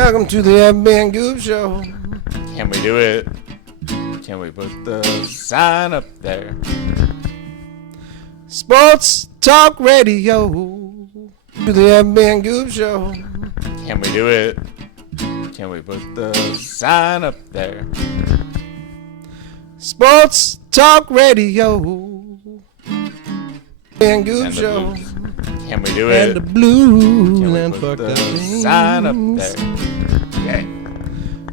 Welcome to the FB and Goob Show. Can we do it? Can we put the sign up there? Sports Talk Radio. To the FB and Goob Show. Can we do it? Can we put the sign up there? Sports Talk Radio. And Goob Show. Blues. Can we do it? And the blues. Can we And put fuck the the sign up things. there? Okay.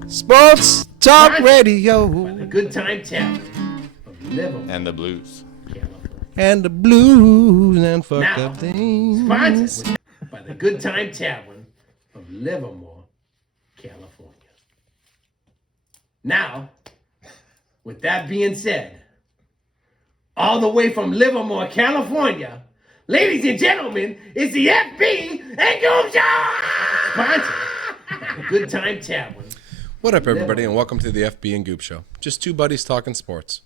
Sports Talk Radio. The Good Time Tavern of Livermore, And the blues. California. And the blues and fucked Now, up things. Sponsored by the Good Time Tavern of Livermore, California. Now, with that being said, all the way from Livermore, California, ladies and gentlemen, it's the FB and Goob Show! Sponsored by the Good Time Tavern. What up, everybody, and welcome to the FB and Goop Show. Just two buddies talking sports.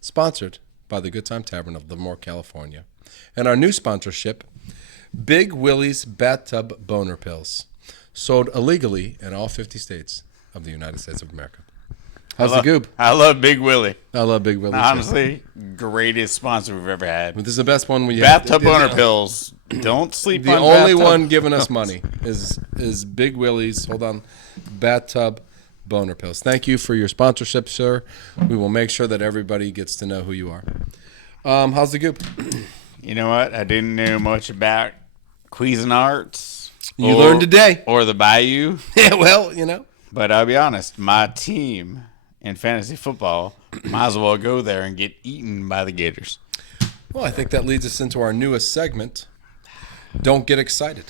Sponsored by the Good Time Tavern of Livermore, California. And our new sponsorship, Big Willie's Bathtub Boner Pills. Sold illegally in all 50 states of the United States of America. How's the Goop? I love Big Willie. I love Big Willie. Honestly, greatest sponsor we've ever had. This is the best one we Bathtub boner pills. Don't sleep The on only bathtub. one giving us money is Big Willie's, hold on, Bathtub Boner Pills. Thank you for your sponsorship, sir. We will make sure that everybody gets to know who you are. How's the Goop? You know what? I didn't know much about Cuisinarts. You learned today. Or the Bayou. Yeah, well, you know. But I'll be honest, my team in fantasy football might as well go there and get eaten by the Gators. Well, I think that leads us into our newest segment, Don't Get Excited.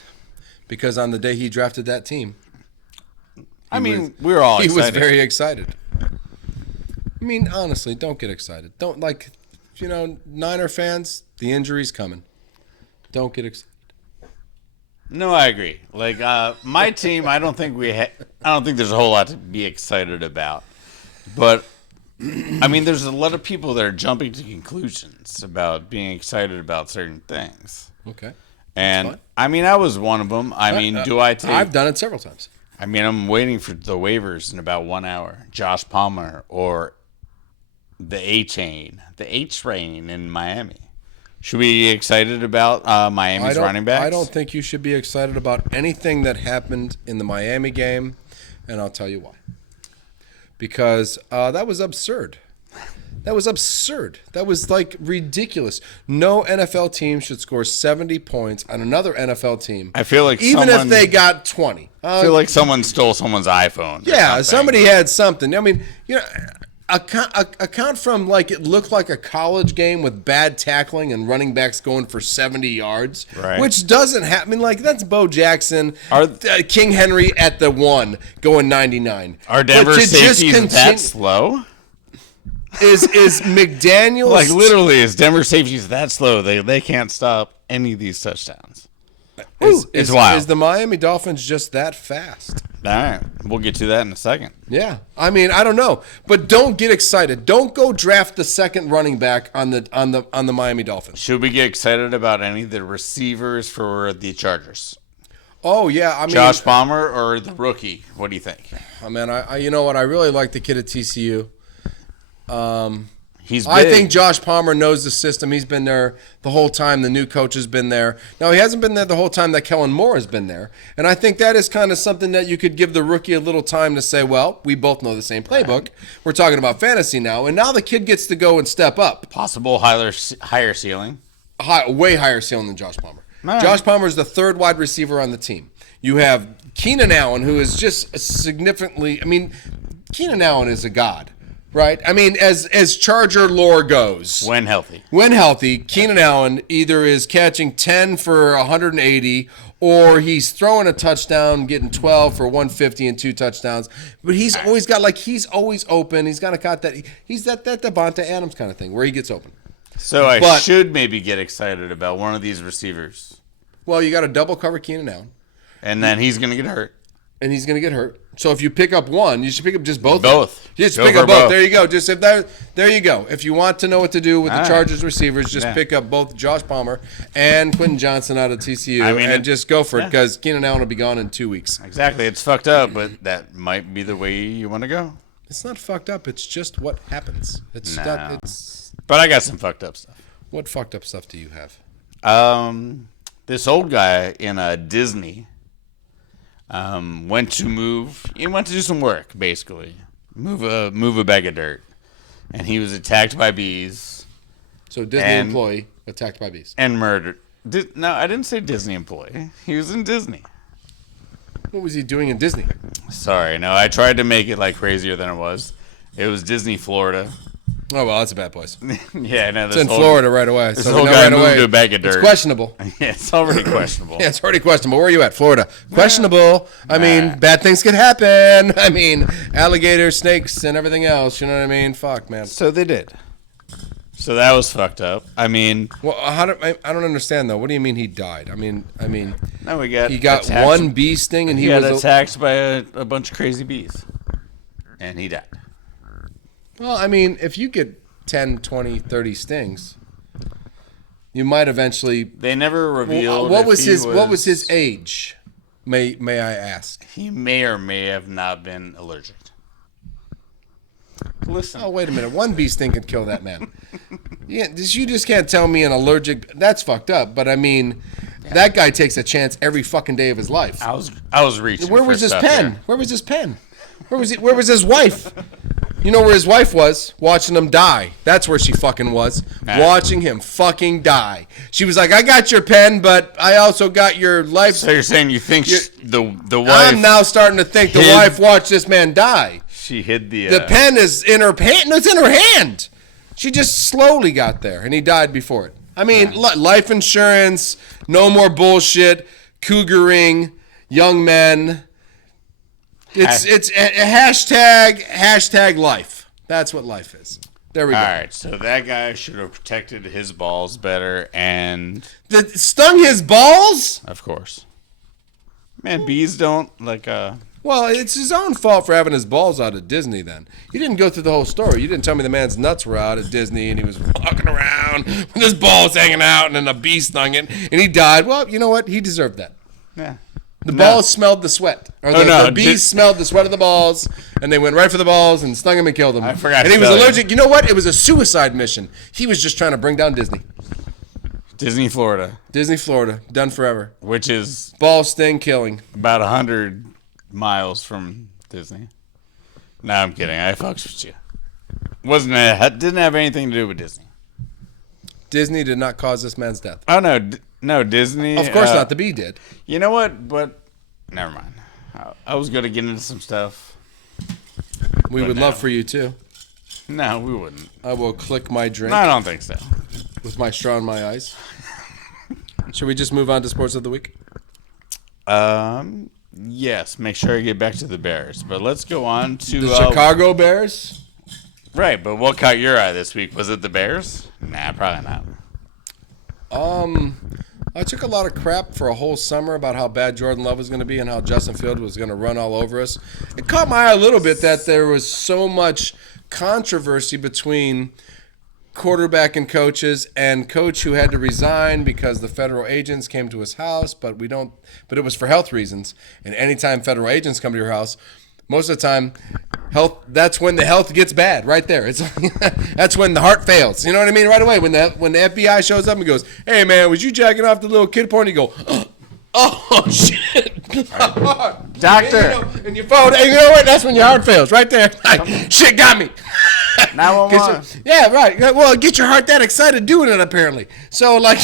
Because on the day he drafted that team, we were all he excited. was very excited. I mean, honestly, don't get excited. Don't, Niner fans, the injury's coming. Don't get excited. No, I agree. My team, I don't think there's a whole lot to be excited about. But there's a lot of people that are jumping to conclusions about being excited about certain things. Okay. And I was one of them. I've done it several times. I'm waiting for the waivers in about 1 hour. Josh Palmer or the A-Chain, the H-Train in Miami. Should we be excited about Miami's running backs? I don't think you should be excited about anything that happened in the Miami game, and I'll tell you why. Because that was absurd. That was absurd. That was ridiculous. No NFL team should score 70 points on another NFL team. I feel like if they got 20. I feel like someone stole someone's iPhone. Yeah, somebody had something. Account from it looked like a college game with bad tackling and running backs going for 70 yards, right? Which doesn't happen. That's Bo Jackson, King Henry at the 1 going 99. Are Denver safeties that slow? Is McDaniels literally is Denver safeties that slow? They can't stop any of these touchdowns. It's wild. Is the Miami Dolphins just that fast? All right, we'll get to that in a second. Yeah, I don't know, but don't get excited. Don't go draft the second running back on the Miami Dolphins. Should we get excited about any of the receivers for the Chargers? Oh yeah, Josh Palmer or the rookie? What do you think? I you know what? I really like the kid at TCU. He's big. I think Josh Palmer knows the system. He's been there the whole time. The new coach has been there. Now, he hasn't been there the whole time that Kellen Moore has been there. And I think that is kind of something that you could give the rookie a little time to say, well, we both know the same playbook. We're talking about fantasy now. And now the kid gets to go and step up. Possible higher ceiling. Way higher ceiling than Josh Palmer. Right. Josh Palmer is the third wide receiver on the team. You have Keenan Allen, who is just significantly – Keenan Allen is a god. Right? As Charger lore goes. When healthy, Keenan Allen either is catching 10 for 180 or he's throwing a touchdown, getting 12 for 150 and 2 touchdowns. But he's always got, he's always open. He's got that. He's that Devonta Adams kind of thing where he gets open. So I should maybe get excited about one of these receivers. Well, you got to double cover Keenan Allen. And then he's going to get hurt. and he's going to get hurt. So if you pick up one, you should pick up just both. Both. Just Go pick for up both. both. There you go. Just if there you go. If you want to know what to do with the All right. Chargers receivers, just Yeah. pick up both Josh Palmer and Quentin Johnson out of TCU, I mean, and just go for it yeah. because Keenan Allen will be gone in 2 weeks. Exactly. It's fucked up, but that might be the way you want to go. It's not fucked up. It's just what happens. It's No. not. It's But I got some fucked up stuff. what fucked up stuff do you have? This old guy in Disney went to move. He went to do some work, basically, move a bag of dirt, and he was attacked by bees So Disney And- employee attacked by bees. and murdered. No, I didn't say Disney employee. He was in Disney. What was he doing in Disney? Sorry, no, I tried to make it like crazier than it was. It was Disney, Florida. Oh well, that's a bad place. Yeah, no, It's in Florida right away. This So whole we know guy right moved away. to a bag of It's dirt. questionable. Yeah, it's already questionable. Yeah, it's already questionable. Where are you at? Florida. Questionable. I mean, Nah. bad things can happen. I mean, alligators, snakes, and everything else. You know what I mean? Fuck, man. So they did. So that was fucked up. I mean, Well, I don't understand though. What do you mean he died? I mean, no, he got attacked. one bee sting and He he got was. attacked by a bunch of crazy bees, and he died. Well, I mean, if you get 10, 20, 30 stings, you might eventually. They never revealed What if was he his What was his age? May I ask? He may or may have not been allergic. Listen, Oh, wait a minute. One bee sting could kill that man. Yeah, you just can't tell me an allergic. That's fucked up. But I mean, that guy takes a chance every fucking day of his life. I was reaching. Where for was his stuff pen? here. Where was his pen? Where was his wife? You know where his wife was? Watching him die. That's where she fucking was. Nah. Watching him fucking die. She was like, I got your pen, but I also got your life. So you're saying you think the wife? I'm now starting to think the hid- wife watched this man die. She hid the. The pen is in her hand. No, it's in her hand. She just slowly got there, and he died before it. I mean, life insurance, no more bullshit, cougaring, young men. It's a hashtag life. That's what life is. There we go. All right, so that guy should have protected his balls better, and That stung his balls? of course, man, bees don't like. Well, it's his own fault for having his balls out at Disney then. You didn't go through the whole story. You didn't tell me the man's nuts were out at Disney and he was walking around with his balls hanging out and then a bee stung it and he died. Well, you know what? He deserved that. Yeah. The balls smelled the sweat. Or the bees smelled the sweat of the balls and they went right for the balls and stung him and killed him. I forgot And to he was tell you. allergic. You know what? It was a suicide mission. He was just trying to bring down Disney. Disney, Florida, Disney, Florida. Done forever. which is Ball sting, killing. about 100 miles from Disney. No, I'm kidding. I fucks with you. Didn't have anything to do with Disney. Disney did not cause this man's death. Oh no, Disney. Of course not. The bee did. You know what? But never mind. I was gonna get into some stuff. We But would no. love for you too. No, we wouldn't. I will click my drink. No, I don't think so. With my straw in my eyes. Should we just move on to sports of the week? Yes. Make sure I get back to the Bears, but let's go on to The Chicago Bears? Right, but what caught your eye this week? Was it the Bears? Nah, probably not. I took a lot of crap for a whole summer about how bad Jordan Love was going to be and how Justin Fields was going to run all over us. It caught my eye a little bit that there was so much controversy between quarterback and coaches, and coach who had to resign because the federal agents came to his house, but it was for health reasons. And anytime federal agents come to your house, most of the time, that's when the health gets bad right there. That's when the heart fails. You know what I mean? Right away when the FBI shows up and goes, "Hey man, was you jacking off the little kid porn?" You go, "Oh shit." Doctor. And your phone, and you know what? That's when your heart fails right there. Like, shit got me. 911. Yeah, right. Well, get your heart that excited doing it apparently. So like,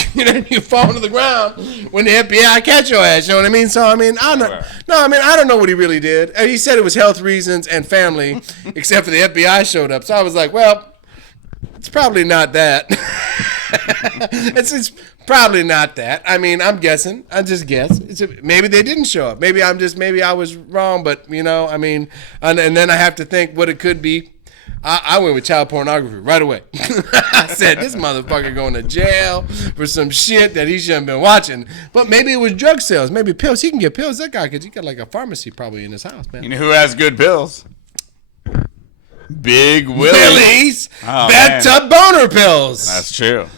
you fall to the ground when the FBI catch your ass. You know what I mean? So I mean, I don't know what he really did. He said it was health reasons and family, except for the FBI showed up. So I was like, well, it's probably not that. it's probably not that. I mean, I'm guessing. I just guess. Maybe they didn't show up. Maybe I was wrong. But I mean, and then I have to think what it could be. I went with child pornography right away. I said, this motherfucker going to jail for some shit that he shouldn't have been watching. But maybe it was drug sales. Maybe pills. He can get pills. That guy, because he got like a pharmacy probably in his house, man. You know who has good pills? Big Willie. Willie's Oh, bathtub boner pills. That's true.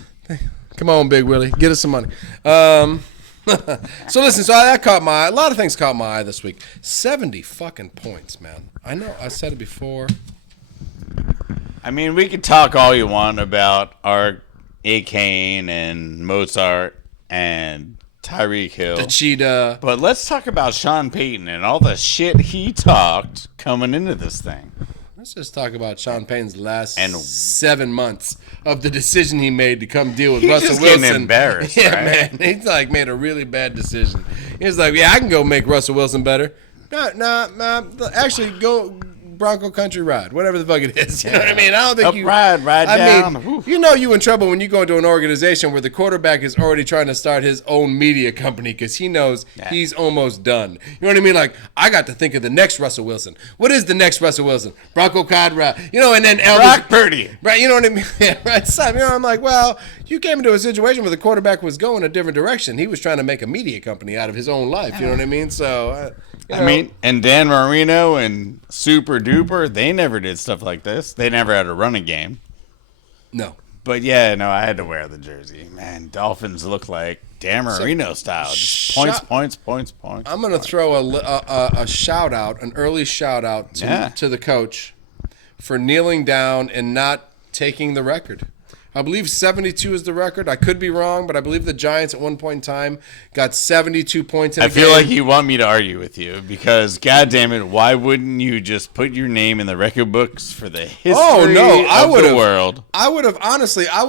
Come on, Big Willie. Get us some money. So listen, so that caught my eye. A lot of things caught my eye this week. 70 fucking points, man. I know I said it before. I mean, we could talk all you want about Art A. Kane and Mozart and Tyreek Hill. The cheetah. But let's talk about Sean Payton and all the shit he talked coming into this thing. Let's just talk about Sean Payton's last And 7 months of the decision he made to come deal with He's Russell just Wilson. getting embarrassed, Yeah, right? man. He's like made a really bad decision. He's like, yeah, I can go make Russell Wilson better. No. Actually, go Bronco Country Ride, whatever the fuck it is. You know what I mean? I don't think Up you ride down. I mean, you know you in trouble when you go into an organization where the quarterback is already trying to start his own media company because he knows he's almost done. You know what I mean? Like, I got to think of the next Russell Wilson. What is the next Russell Wilson? Bronco Country Ride. You know, and then Elvis. Brock Purdy. Right, you know what I mean? Yeah, right. So, you know, I'm like, well, you came into a situation where the quarterback was going a different direction. He was trying to make a media company out of his own life. You know what I mean? So, you know. I mean, and Dan Marino and Super Duper, they never did stuff like this. They never had a running game. No. But yeah, no, I had to wear the jersey. Man, Dolphins look like Dan Marino style. Just points. I'm going to throw a shout out, an early shout out to the coach for kneeling down and not taking the record. I believe 72 is the record. I could be wrong, but I believe the Giants at one point in time got 72 points in a game. I feel like you want me to argue with you because, goddamn it, why wouldn't you just put your name in the record books for the history of the world? I would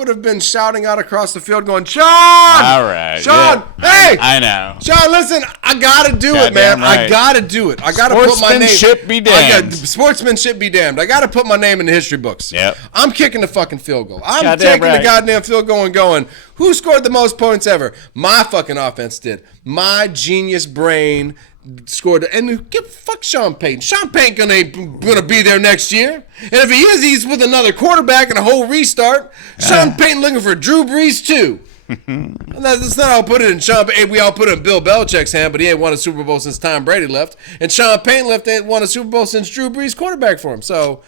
have been shouting out across the field going, Sean! All right. Sean, yeah, hey! I know. Sean, listen, I got to do it, man. Right. I got to do it. I got to put my name. Sportsmanship be damned. Sportsmanship be damned. I got to put my name in the history books. Yep. I'm kicking the fucking field goal. I'm Goddamn taking the goddamn field goal and going, who scored the most points ever? My fucking offense did. My genius brain scored. And fuck Sean Payton. Sean Payton gonna be there next year. And if he is, he's with another quarterback and a whole restart. Sean Payton looking for Drew Brees too. That's not how I put it in Sean. We all put it in Bill Belichick's hand, but he ain't won a Super Bowl since Tom Brady left. And Sean Payton ain't won a Super Bowl since Drew Brees quarterback for him. So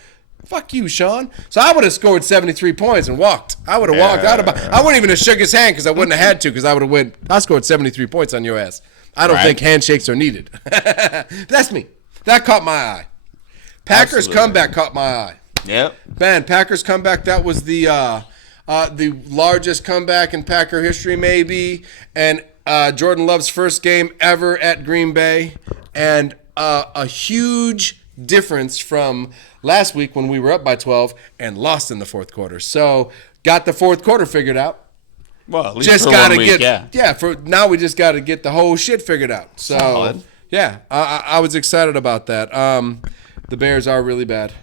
fuck you, Sean. So I would have scored 73 points and walked. I would have walked out. I wouldn't even have shook his hand because I wouldn't have had to because I would have went. I scored 73 points on your ass. I don't think handshakes are needed. That's me. That caught my eye. Packers comeback caught my eye. Yep. Man, Packers comeback. That was the largest comeback in Packer history, maybe. And Jordan Love's first game ever at Green Bay, and a huge difference from last week when we were up by 12 and lost in the fourth quarter. So got the fourth quarter figured out. Well, at least Just for got to 1 week, for now we just got to get the whole shit figured out. So Solid. yeah, I was excited about that. The Bears are really bad.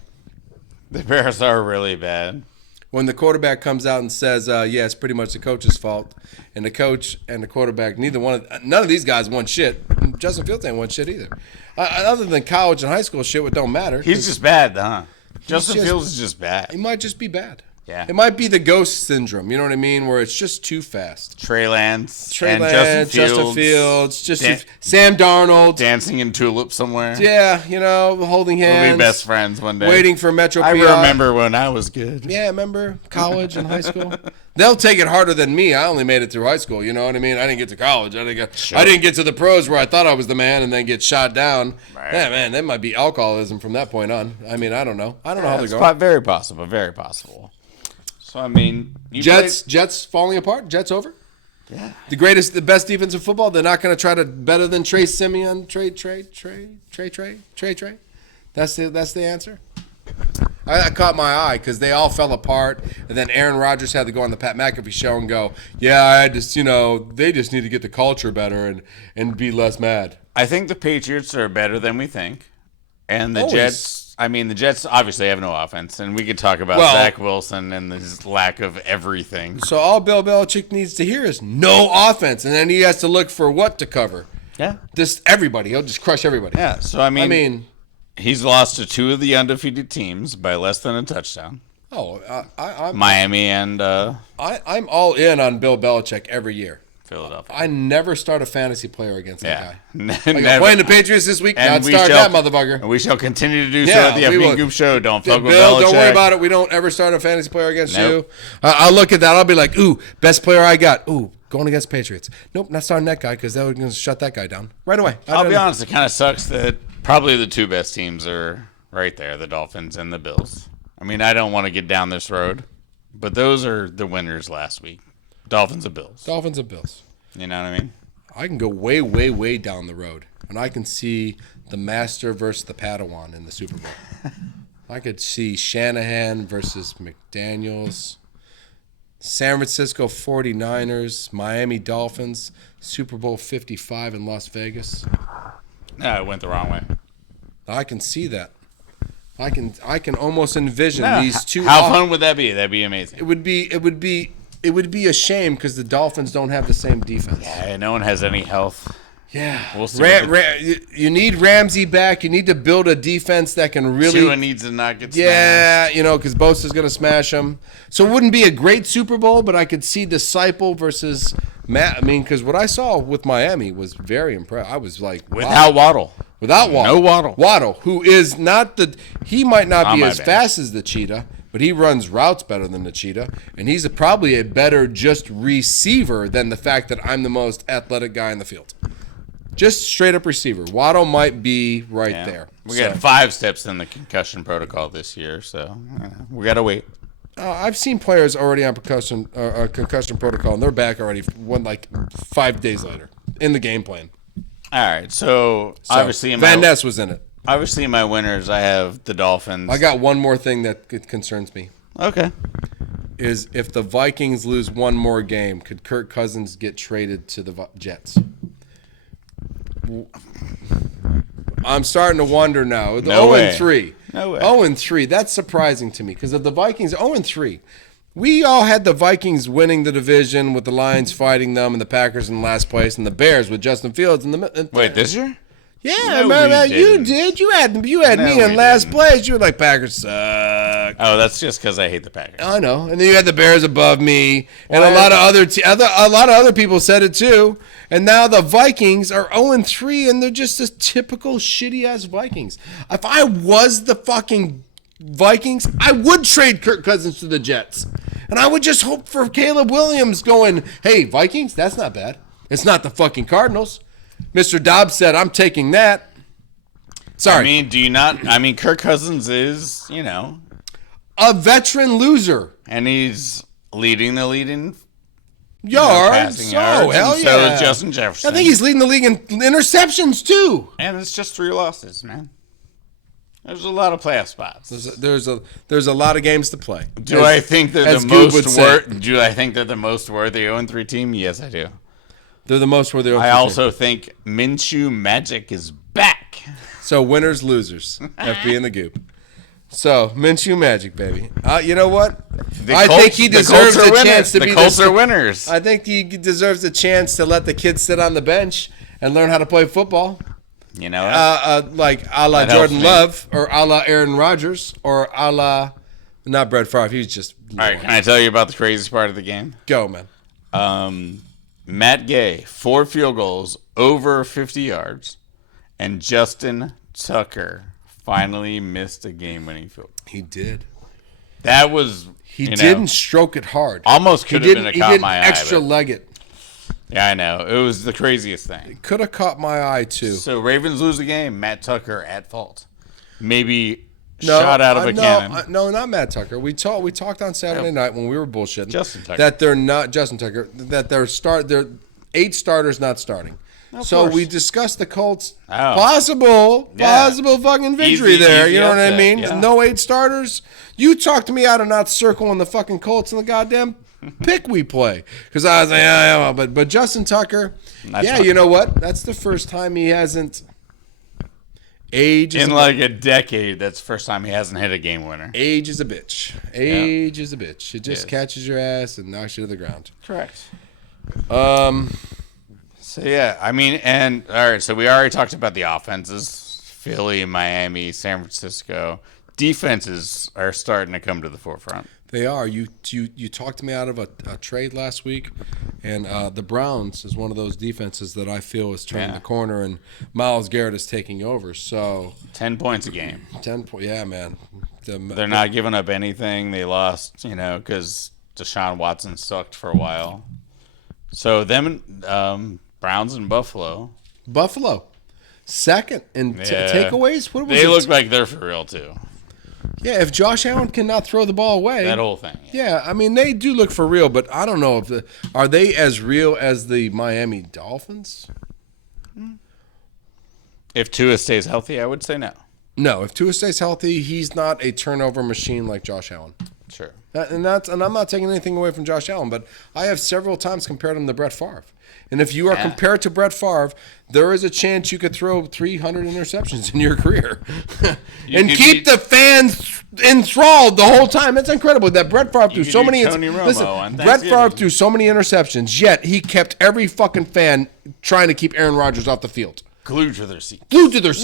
The Bears are really bad. When the quarterback comes out and says, yeah, it's pretty much the coach's fault, and the coach and the quarterback, none of these guys won shit. Justin Fields ain't won shit either. Other than college and high school shit, it don't matter. He's just bad, huh? Justin Fields is just bad. He might just be bad. Yeah. It might be the ghost syndrome, you know what I mean, where it's just too fast. Trey Lance, Justin Fields, Sam Darnold. Dancing in tulips somewhere. Yeah, holding hands. We'll be best friends one day. Waiting for Metro PR. I remember when I was good. Yeah, remember college and high school? They'll take it harder than me. I only made it through high school, you know what I mean? I didn't get to college. I didn't get to the pros where I thought I was the man and then get shot down. Right. Yeah, man, that might be alcoholism from that point on. I mean, I don't know. I don't know how they're going. Very possible, very possible. So, I mean, Jets falling apart. Jets over. Yeah. The best defense in football. They're not going to try to better than Trey Simeon. Trey. That's the answer. I caught my eye because they all fell apart, and then Aaron Rodgers had to go on the Pat McAfee show and go, "Yeah, I just they just need to get the culture better and be less mad." I think the Patriots are better than we think, and the Always. Jets. I mean, the Jets obviously have no offense, and we could talk about Zach Wilson and his lack of everything. So all Bill Belichick needs to hear is no offense, and then he has to look for what to cover. Yeah. Just everybody. He'll just crush everybody. Yeah. So I mean, He's lost to 2 of the undefeated teams by less than a touchdown. Oh, I'm Miami and I'm all in on Bill Belichick every year. Philadelphia. I never start a fantasy player against that guy. Like, I'm Never. playing the Patriots this week. And Not we start shall- that motherfucker. And we shall continue to do so Yeah, at the we FB will. Goop Show. Don't fuck with Bill, Belichick. don't worry about it. We don't ever start a fantasy player against Nope. you. I'll look at that. I'll be like, ooh, best player I got. Ooh, going against Patriots. Nope, not starting that guy because that was going to shut that guy down right away. I'll be honest, it kind of sucks that probably the 2 best teams are right there, the Dolphins and the Bills. I mean, I don't want to get down this road, but those are the winners last week. Dolphins and Bills. Dolphins and Bills. You know what I mean? I can go way, way, way down the road, and I can see the Master versus the Padawan in the Super Bowl. I could see Shanahan versus McDaniels, San Francisco 49ers, Miami Dolphins, Super Bowl 55 in Las Vegas. No, it went the wrong way. I can see that. I can almost envision No, these two. How fun would that be? That'd be amazing. It would be a shame because the Dolphins don't have the same defense. Yeah, no one has any health. Yeah, We'll see what you need Ramsey back. You need to build a defense that can really. Tua needs to not get smashed. Yeah, because Bosa's going to smash them. So it wouldn't be a great Super Bowl, but I could see Disciple versus Matt. I mean, because what I saw with Miami was very impressive. I was like, wow. Without Waddle. Without Waddle. No Waddle. Waddle, who is not he might not be my as bad. fast as the Cheetah, but he runs routes better than the Cheetah, and he's probably a better just receiver than the fact that I'm the most athletic guy in the field. Just straight up receiver. Waddle might be right Yeah. there. We got 5 steps in the concussion protocol this year, so we got to wait. I've seen players already on concussion protocol, and they're back already 5 days later in the game plan. All right, so obviously Van Ness was in it. Obviously, my winners, I have the Dolphins. I got one more thing that concerns me. Okay. Is if the Vikings lose one more game, could Kirk Cousins get traded to the Jets? I'm starting to wonder now. No way. 0-3. No way. 0-3. That's surprising to me because of the Vikings. 0-3. We all had the Vikings winning the division with the Lions fighting them and the Packers in last place and the Bears with Justin Fields in the Wait, this year? Yeah, No, man, we you didn't. did. You had No, me in we last didn't. place. You were like Packers suck. Oh, that's just because I hate the Packers. I know, and then you had the Bears above me, and Well, a lot of other people said it too. And now the Vikings are 0-3, and they're just a typical shitty ass Vikings. If I was the fucking Vikings, I would trade Kirk Cousins to the Jets, and I would just hope for Caleb Williams going, "Hey, Vikings, that's not bad. It's not the fucking Cardinals." Mr. Dobbs said, "I'm taking that." Sorry, I mean, do you not? I mean, Kirk Cousins is, a veteran loser. and he's leading the lead in Yards. passing So, yards, hell and yeah. so is Justin Jefferson. I think he's leading the league in interceptions, too. And it's just 3 losses, man. There's a lot of playoff spots. There's a lot of games to play. Do I think they're as the Goob would most say. Do I think they're the most worthy 0-3 team? Yes, I do. They're the most worthy. I also think Minshew Magic is back. So winners, losers. FB and the Goop. So Minshew Magic, baby. You know what? I think he deserves a chance to be the Colts this. are winners. I think he deserves a chance to let the kids sit on the bench and learn how to play football. You know what? Like a la That helps Jordan me. Love or a la Aaron Rodgers or a la not Brett Favre. He was just All right, can I tell you about the craziest part of the game? go, man. Matt Gay, 4 field goals, over 50 yards, and Justin Tucker finally missed a game-winning field goal. He did. That was He didn't stroke it hard. almost He could have been didn't. a He caught didn't my extra eye. but- leg it. Yeah, I know. It was the craziest thing. Could have caught my eye too. So Ravens lose the game. Matt Tucker at fault. Maybe shot out of a cannon. No, not Matt Tucker. We talked on Saturday night when we were bullshitting. Justin Tucker. That they're not Justin Tucker. That they're 8 starters not starting. So course. we discussed the Colts Oh. possible fucking victory Easy- there. easy You know what I upset, mean? yeah. No 8 starters. You talked me out of not circling the fucking Colts in the goddamn pick we play because I was like, yeah, but Justin Tucker, That's yeah, fine. you know what? That's the first time he hasn't. Age is In a like a decade, that's the first time he hasn't hit a game winner. Age is a bitch. Age is a bitch. It just Yes. catches your ass and knocks you to the ground. Correct. So yeah, I mean, and all right. So we already talked about the offenses. Philly, Miami, San Francisco. Defenses are starting to come to the forefront. They are. You talked me out of a trade last week, and the Browns is one of those defenses that I feel is turning the corner, and Myles Garrett is taking over. So 10 points a game. 10 points, yeah, man. They're not giving up anything. They lost, because Deshaun Watson sucked for a while. So them, Browns and Buffalo. Second in takeaways. What was they it? look like they're for real too. Yeah, if Josh Allen cannot throw the ball away, That whole thing. yeah, I mean they do look for real, but I don't know if are they as real as the Miami Dolphins? If Tua stays healthy, I would say no. No, if Tua stays healthy, he's not a turnover machine like Josh Allen. Sure. And I'm not taking anything away from Josh Allen, but I have several times compared him to Brett Favre. And if you are compared to Brett Favre, there is a chance you could throw 300 interceptions in your career and keep the fans enthralled the whole time. That's incredible that Brett Favre threw so many. Brett Favre threw so many interceptions, yet he kept every fucking fan trying to keep Aaron Rodgers off the field. Glued to their seats.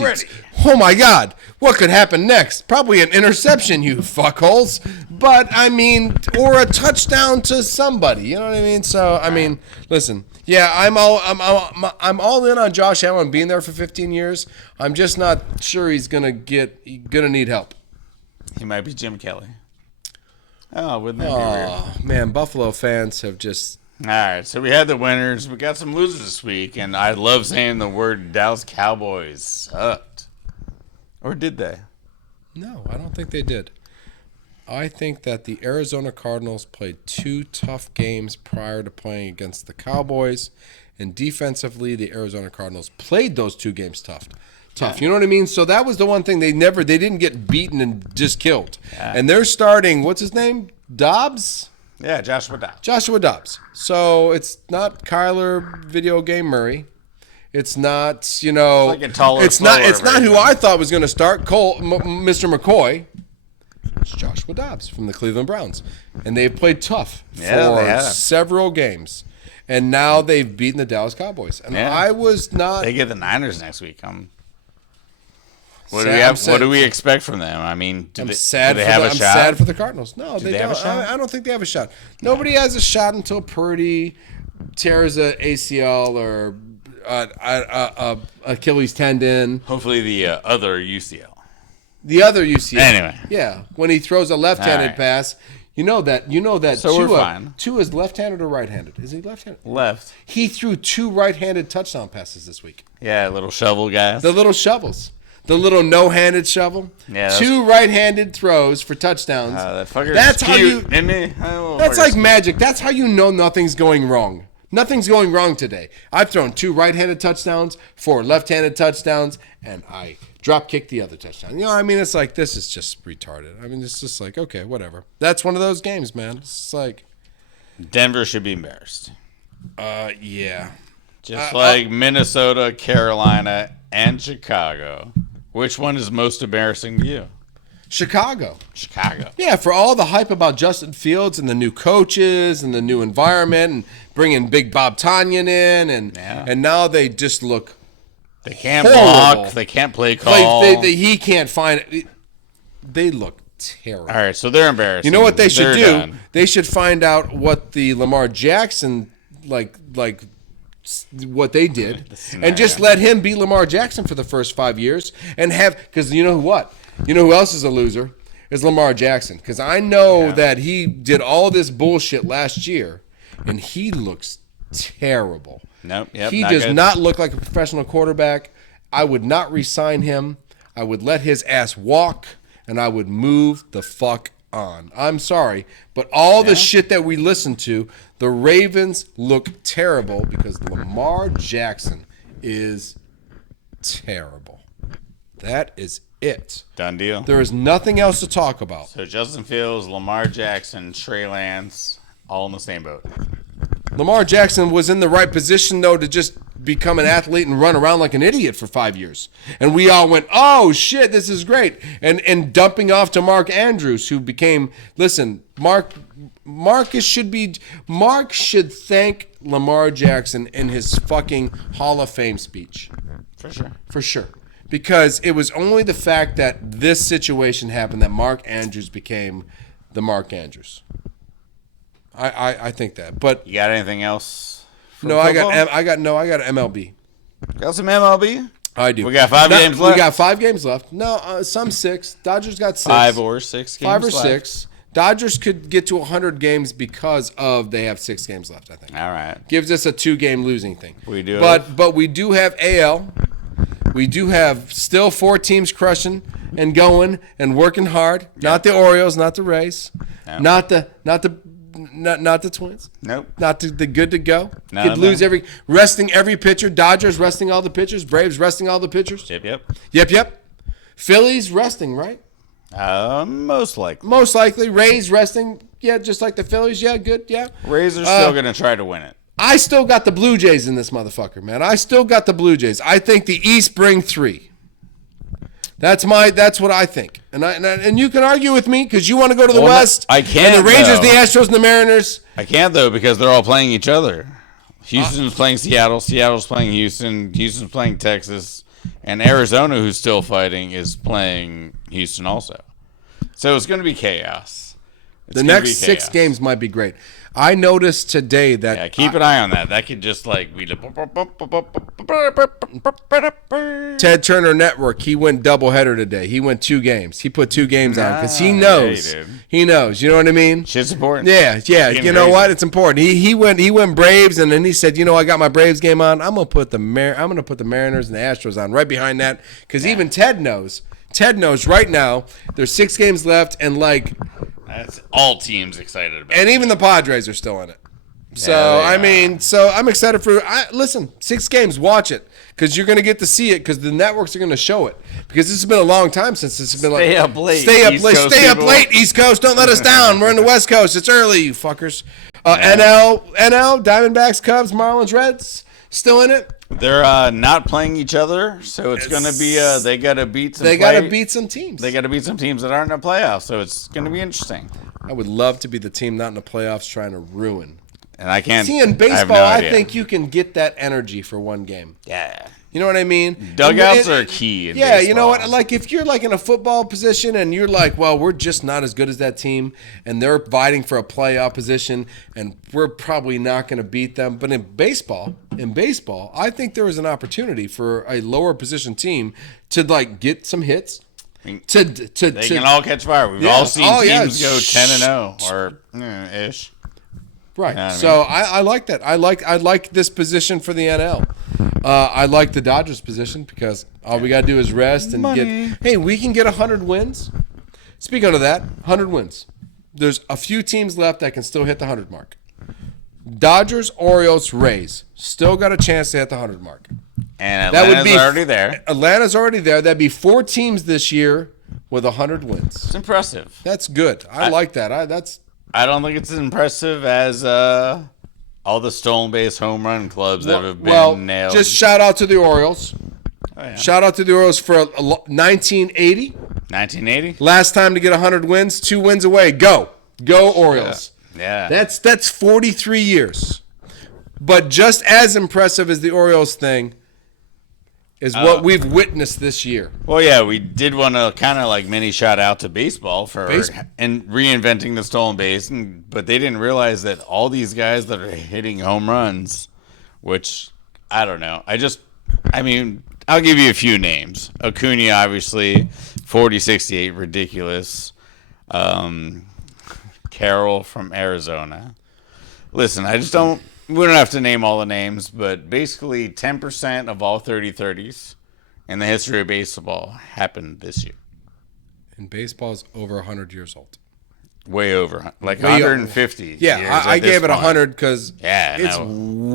Ready. Oh, my God. What could happen next? Probably an interception, you fuckholes. But, I mean, or a touchdown to somebody. You know what I mean? So, I mean, listen. Yeah, I'm all in on Josh Allen being there for 15 years. I'm just not sure he's gonna need help. He might be Jim Kelly. Oh, wouldn't that be weird? Oh, man, Buffalo fans have just... All right, so we had the winners. We got some losers this week, and I love saying the word Dallas Cowboys sucked. Or did they? No, I don't think they did. I think that the Arizona Cardinals played 2 tough games prior to playing against the Cowboys, and defensively, the Arizona Cardinals played those 2 games tough. You know what I mean? So that was the one thing they didn't get beaten and just killed. Yeah. And they're starting, what's his name? Dobbs? Yeah, Joshua Dobbs. So it's not Kyler video game Murray. It's not, it's not who I thought was going to start, Mr. McCoy. It's Joshua Dobbs from the Cleveland Browns. And they've played tough for several games. And now they've beaten the Dallas Cowboys. And I was not... They get the Niners next week. What do we expect from them? I mean, do they have a shot? I'm sad for the Cardinals. No, they don't. I don't think they have a shot. Nobody has a shot until Purdy tears a ACL or Achilles tendon. Hopefully the other UCL. The other UCL. Anyway. Yeah, when he throws a left-handed pass, you know that so we're fine. Tua is left-handed or right-handed? Is he left-handed? Left. He threw 2 right-handed touchdown passes this week. Yeah, little shovel guys. The little shovels. The little no-handed shovel. Yeah, 2 right-handed throws for touchdowns. That fucker's cute, isn't he? That's like magic. That's how you know nothing's going wrong. Nothing's going wrong today. I've thrown 2 right-handed touchdowns, 4 left-handed touchdowns, and I drop-kicked the other touchdown. You know, I mean, it's like, this is just retarded. I mean, it's just like, okay, whatever. That's one of those games, man. It's like... Denver should be embarrassed. Yeah. Just like Minnesota, Carolina, and Chicago. Which one is most embarrassing to you? Chicago. Yeah, for all the hype about Justin Fields and the new coaches and the new environment and bringing Big Bob Tonyan in, and now they just look They can't horrible. Block. They can't play call. He can't find it. They look terrible. All right, so they're embarrassing. You know what they should do? Done. They should find out what the Lamar Jackson, like what they did, and just let him beat Lamar Jackson for the first 5 years and have, because you know what? You know who else is a loser? Is Lamar Jackson. Because I know that he did all this bullshit last year, and he looks terrible. Nope. He does not look like a professional quarterback. I would not re-sign him. I would let his ass walk, and I would move the fuck on. I'm sorry, but all the shit that we listen to, the Ravens look terrible because Lamar Jackson is terrible. That is it. Done deal. There is nothing else to talk about. So Justin Fields, Lamar Jackson, Trey Lance, all in the same boat. Lamar Jackson was in the right position, though, to just become an athlete and run around like an idiot for 5 years. And we all went, oh, shit, this is great. And dumping off to Mark Andrews, who became, listen, Mark should thank Lamar Jackson in his fucking Hall of Fame speech. For sure. For sure. because it was only the fact that this situation happened that Mark Andrews became the Mark Andrews. I think that. But You got anything else? no, I got MLB. Got some MLB? I do. We got 5 games left? We got 5 games left. No, some 6. Dodgers got 6. 5 or 6 games 5 or left. 6. Dodgers could get to 100 games because of they have 6 games left, I think. All right. Gives us a 2-game losing thing. We do. But we do have AL. We do have still 4 teams crushing and going and working hard. Not the Orioles, not the Rays, No. not the Twins. Nope. Not the good to go. None Could of lose them. resting every pitcher. Dodgers resting all the pitchers. Braves resting all the pitchers. Yep. Yep. Phillies resting, right? Most likely. Most likely. Rays resting. Yeah, just like the Phillies. Yeah, good. Yeah. Rays are still going to try to win it. I still got the Blue Jays in this motherfucker, man. I still got the Blue Jays. I think the East bring 3. That's what I think. And you can argue with me because you want to go to the West. I can't, And the Rangers, though. the Astros, and the Mariners. I can't, though, because they're all playing each other. Houston's playing Seattle. Seattle's playing Houston. Houston's playing Texas. And Arizona, who's still fighting, is playing Houston also. So it's going to be chaos. The next 6 games might be great. I noticed today that... Yeah, keep an eye on that. That could just be... Ted Turner Network, he went doubleheader today. He went 2 games. He put 2 games on because he knows. Yeah, he knows. You know what I mean? Shit's important. Yeah. You know what? It's important. He went Braves, and then he said, I got my Braves game on. I'm gonna put the Mariners and the Astros on right behind that because even Ted knows. Ted knows right now. There's 6 games left, and That's all teams excited about. and even the Padres are still in it. So I'm excited for. Listen, 6 games, watch it because you're gonna get to see it because the networks are gonna show it because this has been a long time since this has been Stay up late, Stay up East late, Coast stay up people. late, East Coast. Don't let us down. We're in the West Coast. It's early, you fuckers. NL, Diamondbacks, Cubs, Marlins, Reds, still in it. They're not playing each other, so it's going to be they got to beat some. They got to beat some teams. They got to beat some teams that aren't in the playoffs, so it's going to be interesting. I would love to be the team not in the playoffs trying to ruin. And I can't. See, in baseball, I, have no I idea. think you can get that energy for 1 game. Yeah. You know what I mean? Dugouts are key in Yeah, you know baseball. what? Like if you're like in a football position and you're like, well, we're just not as good as that team, and they're fighting for a playoff position, and we're probably not going to beat them. But in baseball, I think there is an opportunity for a lower position team to like get some hits. They can all catch fire. We've Yeah. all seen Oh, yeah. teams go 10-0 or ish. Right. You know what I So I like that. I like this position for the NL. I like the Dodgers position because all we got to do is rest and Money. Hey, we can get 100 wins. Speaking of that, 100 wins. There's a few teams left that can still hit the 100 mark. Dodgers, Orioles, Rays still got a chance to hit the 100 mark. And That Atlanta's would be already there. Atlanta's already there. That'd be 4 teams this year with 100 wins. It's impressive. That's good. I like that. I don't think it's as impressive as all the stolen base home run clubs that have been nailed. Just shout out to the Orioles. Oh, yeah. Shout out to the Orioles for 1980. 1980. Last time to get 100 wins, 2 wins away. Go Orioles. Yeah. That's 43 years. But just as impressive as the Orioles thing is what we've witnessed this year. Well, yeah, we did want to kind of like mini shout out to baseball for and reinventing the stolen base, but they didn't realize that all these guys that are hitting home runs, which I don't know. I mean, I'll give you a few names. Acuna, obviously, 40-68, ridiculous. Carroll from Arizona. Listen, we don't have to name all the names, but basically 10% of all 30-30s in the history of baseball happened this year. And baseball is over 100 years old. Way over. Like Way 150 years Yeah, I at this gave it point. 100 because it's no.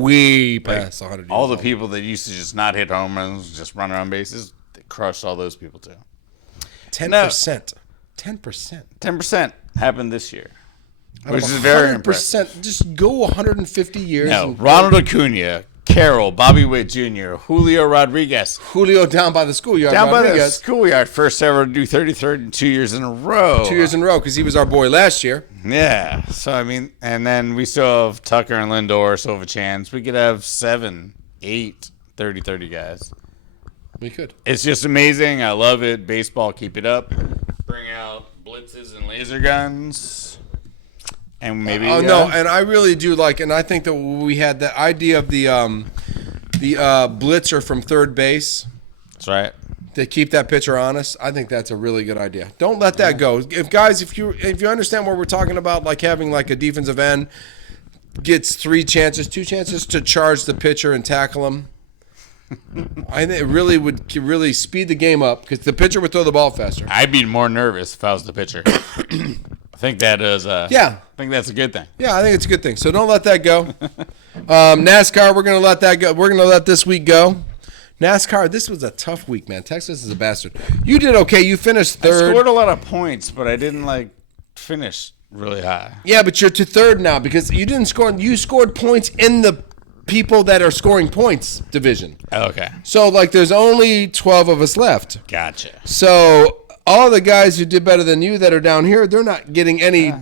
way past 100 years All the old. people that used to just not hit home runs, just run around bases, they crushed all those people too. 10%. 10%. 10% happened this year, which is very impressive. Just go 150 years. No, and Ronald Acuna, Carroll, Bobby Witt Jr., Julio Rodriguez. Julio down by the schoolyard. Down by the Rodriguez, schoolyard, first ever to do 30-30 2 years in a row. 2 years in a row because he was our boy last year. Yeah. So, I mean, and then we still have Tucker and Lindor, still have a chance. We could have 7, 8 30-30 guys. We could. It's just amazing. I love it. Baseball, keep it up. Bring out blitzes and laser guns. And maybe. Oh no, and I really do like, and I think that we had the idea of the blitzer from third base. That's right. To keep that pitcher honest, I think that's a really good idea. Don't let that go. If you understand what we're talking about, like having like a defensive end gets 2 chances to charge the pitcher and tackle him. I think it really would really speed the game up because the pitcher would throw the ball faster. I'd be more nervous if I was the pitcher. I think that is. Yeah. I think that's a good thing. Yeah, I think it's a good thing. So don't let that go. NASCAR, we're gonna let that go. We're gonna let this week go. NASCAR, this was a tough week, man. Texas is a bastard. You did okay. You finished third. I scored a lot of points, but I didn't finish really high. Yeah, but you're to third now because you didn't score. You scored points in the people that are scoring points division. Okay. So there's only 12 of us left. Gotcha. So all the guys who did better than you that are down here, they're not getting any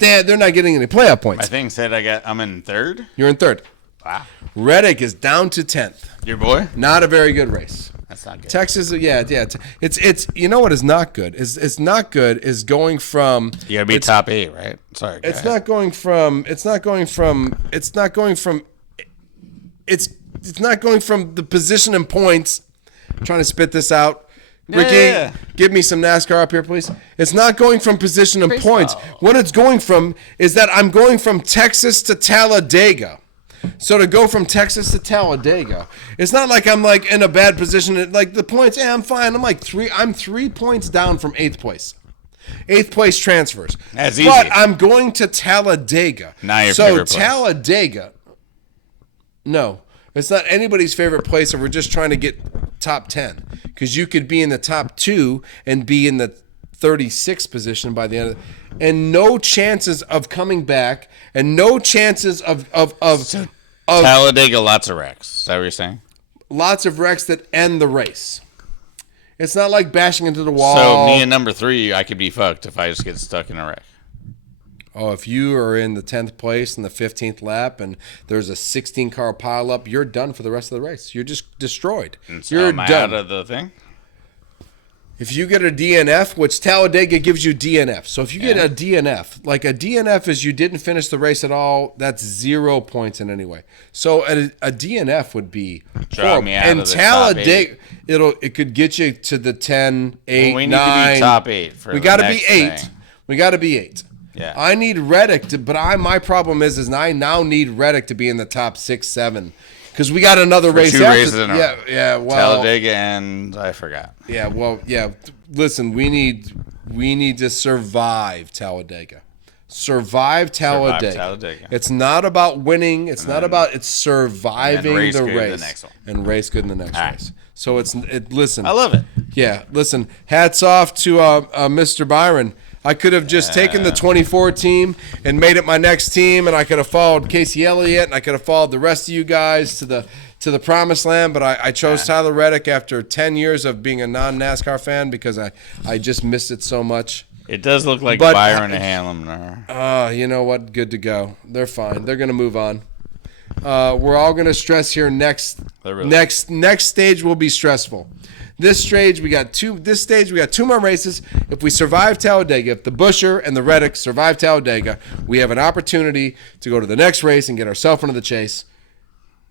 they're not getting any playoff points. My thing said I'm in third. You're in third. Wow. Reddick is down to 10th. Your boy? Not a very good race. That's not good. Texas, yeah. It's you know what is not good? It's not good is going from. You gotta be top 8, right? Sorry. It's not going from the position and points. I'm trying to spit this out. Ricky, give me some NASCAR up here, please. It's not going from position and points. What it's going from is that I'm going from Texas to Talladega. So to go from Texas to Talladega, it's not like I'm in a bad position. Like the points, I'm fine. I'm 3 points down from 8th place. 8th place transfers. That's easy. But I'm going to Talladega. Not your favorite place. Talladega. No, it's not anybody's favorite place. And we're just trying to get top 10 because you could be in the top 2 and be in the 36th position by the end of it. And no chances of coming back, and no chances of Talladega, lots of wrecks. Is that what you're saying? Lots of wrecks that end the race. It's not like bashing into the wall. So me and number 3, I could be fucked if I just get stuck in a wreck. Oh, if you are in the 10th place in the 15th lap and there's a 16-car pileup, you're done for the rest of the race. You're just destroyed. And so you're am I done. out of the thing? If you get a DNF, which Talladega gives you DNF. So if you get a DNF, like a DNF is you didn't finish the race at all, that's 0 points in any way. So a DNF would be Drop me out and of the Talladega, it could get you to the 10, 8, we 9. need to be top 8 for we the got to next be 8. thing. We got to be 8. Yeah. I need Reddick to, but my problem is I now need Reddick to be in the top 6, 7. Because we got another race 2 after. races in a row. Yeah, well. Talladega and I forgot. Yeah, well, yeah. Listen, we need to survive Talladega. Survive Talladega. It's not about winning. It's surviving the race. And race good in the next race. So listen. I love it. Yeah, listen. Hats off to Mr. Byron. I could have just taken the 24 team and made it my next team, and I could have followed Casey Elliott, and I could have followed the rest of you guys to the promised land. But I chose Tyler Reddick after 10 years of being a non-NASCAR fan because I just missed it so much. It does look like Byron and Hanlon are. You know what? Good to go. They're fine. They're going to move on. We're all going to stress here next. Next stage will be stressful. This stage we got 2 more races. If we survive Talladega, if the Busher and the Reddick survive Talladega, we have an opportunity to go to the next race and get ourselves into the chase.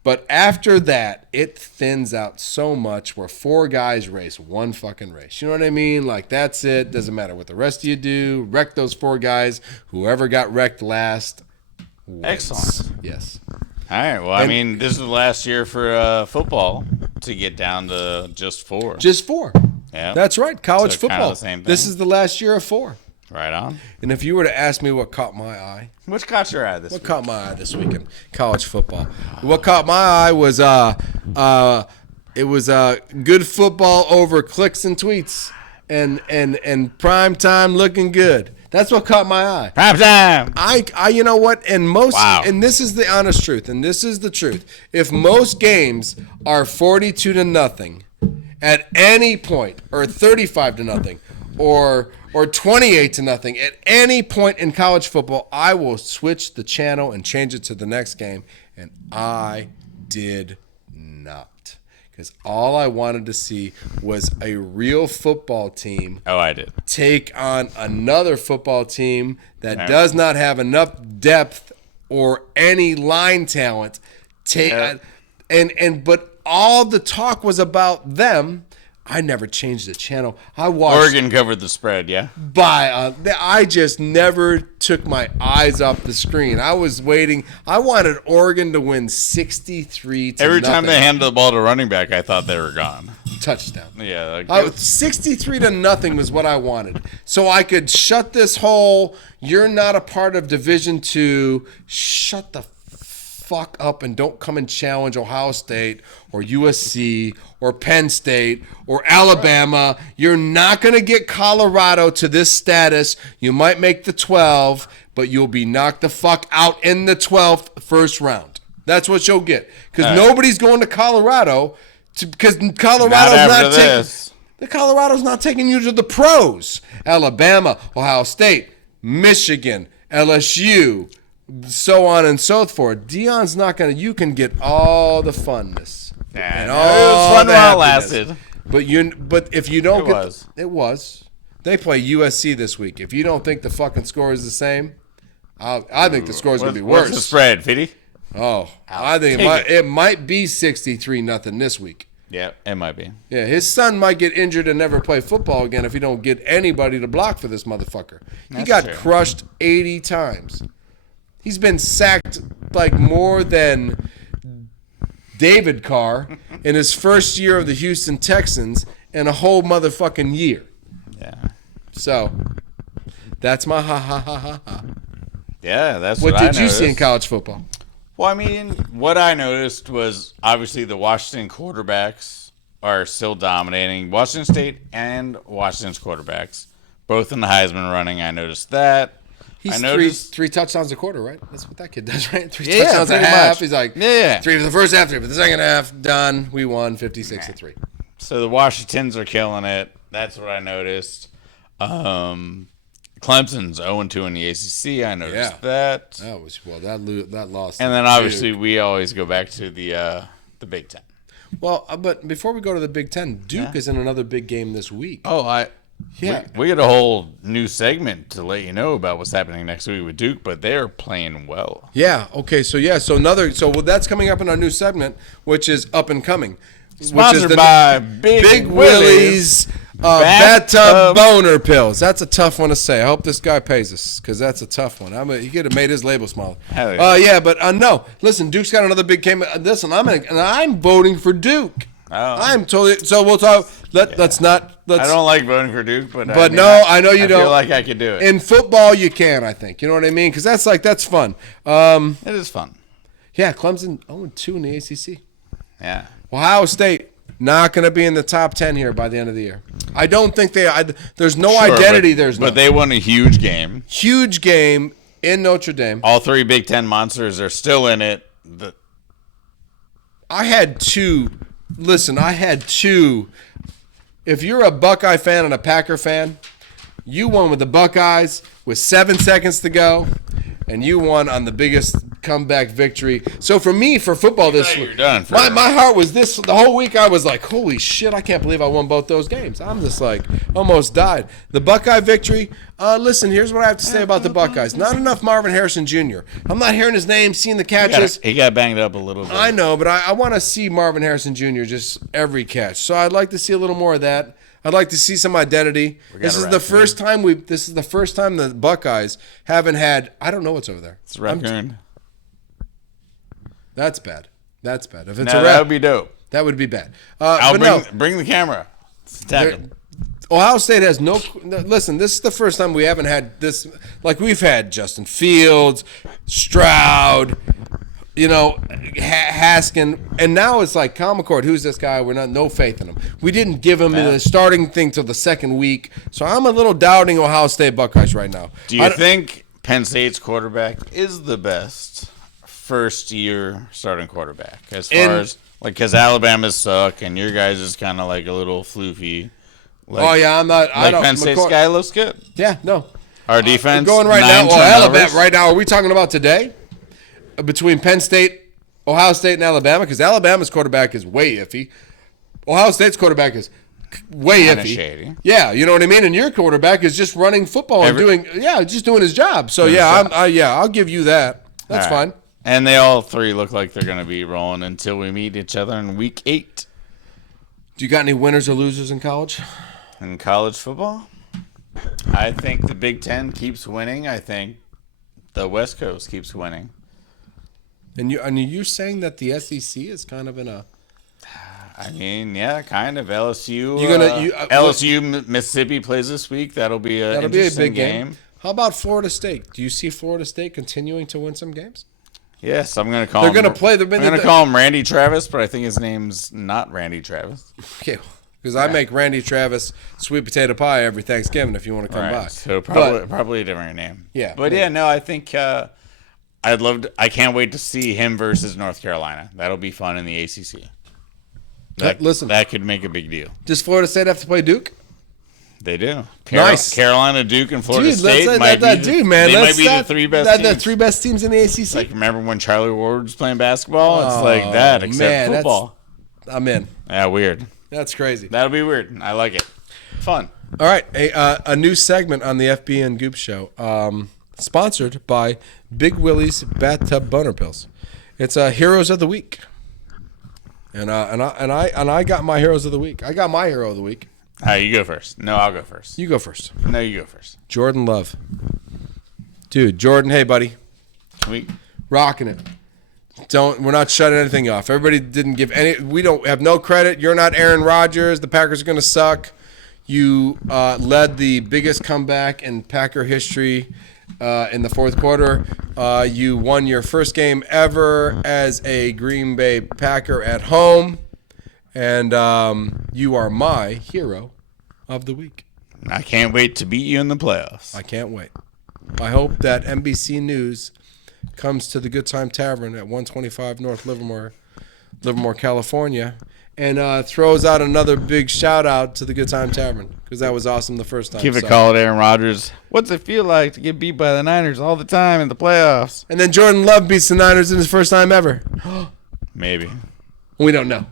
But after that, it thins out so much where 4 guys race one fucking race. You know what I mean? Like, that's it. Doesn't matter what the rest of you do. Wreck those 4 guys. Whoever got wrecked last wins. Excellent. Yes. All right. Well, I mean, this is the last year for football to get down to just 4. Just 4. Yeah. That's right. College So football. kinda the same thing. This is the last year of 4. Right on. And if you were to ask me what caught my eye, Which caught your eye this what week? caught my eye this week in college football? What caught my eye was it was good football over clicks and tweets and prime time looking good. That's what caught my eye. Prime time. I you know what? Wow. And this is the honest truth, and this is the truth. If most games are 42-0 at any point, or 35-0, or 28-0 at any point in college football, I will switch the channel and change it to the next game, and I did not. because all I wanted to see was a real football team Oh, I did. take on another football team that does not have enough depth or any line talent. But all the talk was about them. I never changed the channel. I watched Oregon covered the spread, yeah? I just never took my eyes off the screen. I was waiting. I wanted Oregon to win 63 to Every nothing. time they handed the ball to running back, I thought they were gone. Touchdown. Yeah. Like, 63 to nothing was what I wanted. So I could shut this whole, you're not a part of Division II, shut the fuck up and don't come and challenge Ohio State or USC or Penn State or Alabama. You're not going to get Colorado to this status. You might make the 12, but you'll be knocked the fuck out in the 12th first round. That's what you'll get. Because nobody's going to Colorado because Colorado's not taking you to the pros. Alabama, Ohio State, Michigan, LSU, so on and so forth. Deion's not going to, you can get all the funness. it was fun while it lasted. But if you don't It was. They play USC this week. If you don't think the fucking score is the same, I think the score is going to be worse. What's the spread, Fitty? Oh, I think it might be 63-0 this week. Yeah, it might be. Yeah, his son might get injured and never play football again if he don't get anybody to block for this motherfucker. He got crushed 80 times. He's been sacked like more than David Carr in his first year of the Houston Texans in a whole motherfucking year. Yeah. So, that's my ha. Yeah, that's What what I did you noticed. see in college football? Well, I mean, what I noticed was obviously the Washington quarterbacks are still dominating. Washington State and Washington's quarterbacks, both in the Heisman running. I noticed that. He's three touchdowns a quarter, right? That's what that kid does, right? Three Yeah, touchdowns a pretty half. much. He's like, Yeah. 3 for the first half, 3 for the second half. Done. We won 56-3. So the Washingtons are killing it. That's what I noticed. Clemson's 0-2 in the ACC. I noticed that. That was that loss. And then obviously we always go back to the Big Ten. Well, but before we go to the Big Ten, Duke is in another big game this week. Oh, we got a whole new segment to let you know about what's happening next week with Duke, but they're playing well. Yeah. Okay. So that's coming up in our new segment, which is up and coming. Sponsored by Big Willie's bathtub boner pills. That's a tough one to say. I hope this guy pays us because that's a tough one. He could have made his label smaller. Hell yeah. But no. Listen, Duke's got another big game. Listen, I'm voting for Duke. Oh. I'm totally. So we'll talk. Let's not. I don't like voting for Duke, but I know you don't. I feel like I could do it. In football, you can. I think you know what I mean because that's fun. It is fun. Yeah, Clemson 0-2 in the ACC. Yeah. Ohio State not going to be in the top 10 here by the end of the year. I don't think there's no identity. But they won a huge game. Huge game in Notre Dame. All 3 Big Ten monsters are still in it. I had two. Listen, I had two. If you're a Buckeye fan and a Packer fan, you won with the Buckeyes with 7 seconds to go, and you won on the biggest comeback victory. So for me, for football this week, my heart was this. The whole week I was like, holy shit, I can't believe I won both those games. I'm just like, almost died. The Buckeye victory, listen, here's what I have to say about the Buckeyes. Not enough Marvin Harrison Jr. I'm not hearing his name, seeing the catches. He got banged up a little bit. I know, but I want to see Marvin Harrison Jr. just every catch. So I'd like to see a little more of that. I'd like to see some identity. This is the first time the Buckeyes haven't had. I don't know what's over there. It's a raccoon. That's bad. If it's that would be dope. That would be bad. Bring the camera. Ohio State has no. Listen, this is the first time we haven't had this. Like we've had Justin Fields, Stroud, Haskin, and now it's like Kyle McCord. Who's this guy? We're no faith in him. We didn't give him the starting thing till the second week, so I'm a little doubting Ohio State Buckeyes right now. Do you think Penn State's quarterback is the best first-year starting quarterback as far as because Alabama's suck and your guys is kind of like a little floofy? I'm not. I don't. Penn State's guy looks good. Yeah, no. Our defense going right now. Alabama right now. Are we talking about today? Between Penn State, Ohio State, and Alabama, because Alabama's quarterback is way iffy. Ohio State's quarterback is way Kinda iffy. shady. Yeah, you know what I mean? And your quarterback is just running football and just doing his job. So, I'll give you that. That's fine. And they all three look like they're going to be rolling until we meet each other in week 8. Do you got any winners or losers in college? In college football, I think the Big Ten keeps winning. I think the West Coast keeps winning. And you're saying that the SEC is kind of in a... I mean, yeah, kind of. LSU. LSU, Mississippi plays this week. That'll be a big game. How about Florida State? Do you see Florida State continuing to win some games? Yes, I'm going to call They're him. going to play. I'm going to call him Randy Travis, but I think his name's not Randy Travis. Okay, because I make Randy Travis sweet potato pie every Thanksgiving if you want to come by. So probably a different name. Yeah. But I think I can't wait to see him versus North Carolina. That'll be fun in the ACC. That could make a big deal. Does Florida State have to play Duke? They do. Nice. Carolina, Duke, and Florida State might be the three best teams. The three best teams in the ACC. Like, remember when Charlie Ward was playing basketball? It's like that, except football. I'm in. Yeah, weird. That's crazy. That'll be weird. I like it. Fun. All right, a new segment on the FB and Goop Show, sponsored by Big Willie's Bathtub Boner Pills. It's Heroes of the Week, and I got my Heroes of the Week. I got my Hero of the Week. All right, you go first. No, I'll go first. You go first. No, you go first. Jordan Love, dude. Jordan, hey buddy, rocking it. We're not shutting anything off. Everybody didn't give any. We don't have no credit. You're not Aaron Rodgers. The Packers are going to suck. You led the biggest comeback in Packer history in the fourth quarter. You won your first game ever as a Green Bay Packer at home. And you are my hero of the week. I can't wait to beat you in the playoffs. I can't wait. I hope that NBC News comes to the Good Time Tavern at 125 North Livermore, California, and throws out another big shout-out to the Good Time Tavern, because that was awesome the first time. Give a call to Aaron Rodgers. What's it feel like to get beat by the Niners all the time in the playoffs? And then Jordan Love beats the Niners in his first time ever. Maybe. We don't know.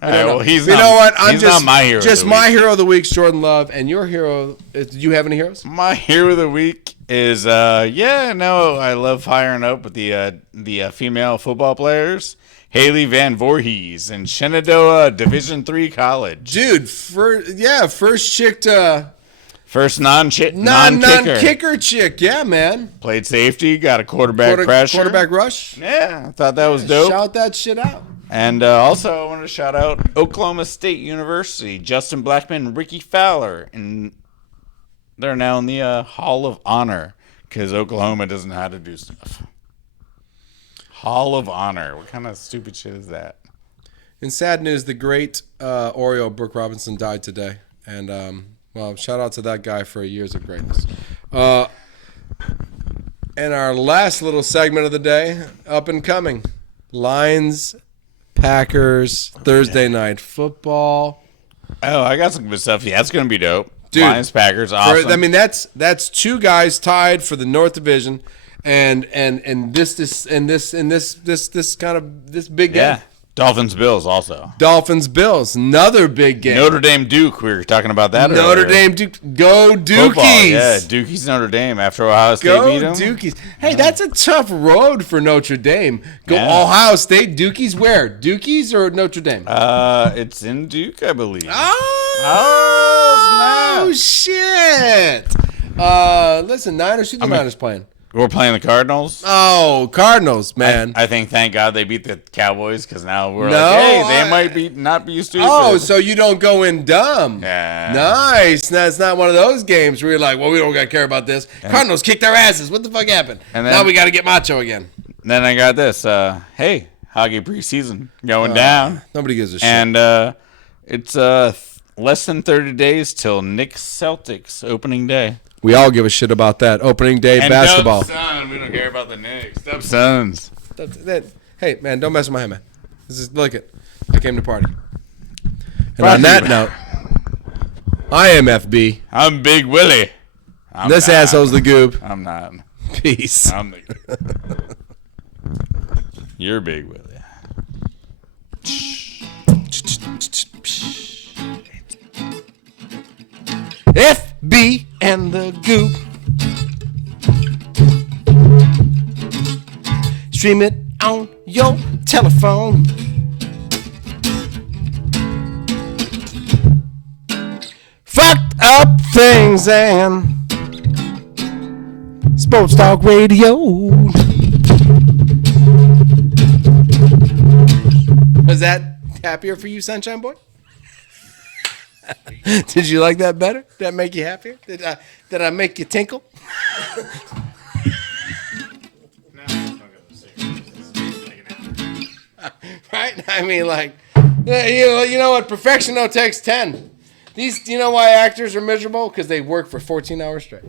All right, well, he's not my hero. Just my hero of the week, Jordan Love, and your hero. Do you have any heroes? My hero of the week is I love firing up with the female football players. Haley Van Voorhees in Shenandoah Division III College. Dude, first chick to first non-kicker chick. Yeah, man. Played safety, got a quarterback rush. Yeah, I thought that was dope. Shout that shit out. And also, I wanted to shout out Oklahoma State University, Justin Blackman and Ricky Fowler. And they're now in the Hall of Honor because Oklahoma doesn't know how to do stuff. Hall of Honor. What kind of stupid shit is that? In sad news, the great Oriole Brooke Robinson died today. And, shout out to that guy for years of greatness. And our last little segment of the day, up and coming, Lions Packers, Thursday night football. Oh, I got some good stuff. Yeah, that's going to be dope. Dude, Lions, Packers, awesome. That's two guys tied for the North Division, and this big game. Dolphins, Bills also. Dolphins, Bills, another big game. Notre Dame, Duke. We were talking about that earlier. Notre Dame, Duke. Go Dukies. Football, yeah, Dukie's Notre Dame after Ohio State beat them. Go Dukies. Hey, that's a tough road for Notre Dame. Ohio State, Dukies where? Dukies or Notre Dame? It's in Duke, I believe. Oh shit. Listen, Niners, who the Niners playing? We're playing the Cardinals. Oh, Cardinals, man. I think, thank God they beat the Cowboys because now we're they might not be stupid. Oh, so you don't go in dumb. Yeah. Nice. Now, it's not one of those games where you're like, well, we don't got to care about this. Cardinals kicked their asses. What the fuck happened? And then, now we got to get macho again. Then I got this. Hey, hockey preseason going down. Nobody gives a shit. And it's less than 30 days till Knicks Celtics opening day. We all give a shit about that. Opening day and basketball. Dub Sun. We don't care about the Knicks. Dub Suns. Hey, man, don't mess with my head, man. Look it. I came to party. And on that note, I am FB. I'm Big Willie. This asshole's the Goob. I'm not. Peace. I'm the Goob. You're Big Willie. Stream it on your telephone. Fucked up things and Sports Talk Radio. Was that happier for you, Sunshine Boy? Did you like that better? Did that make you happier? Did I make you tinkle? Right? I mean, like, you know what? Perfection though takes 10. These, you know why actors are miserable? Because they work for 14 hours straight.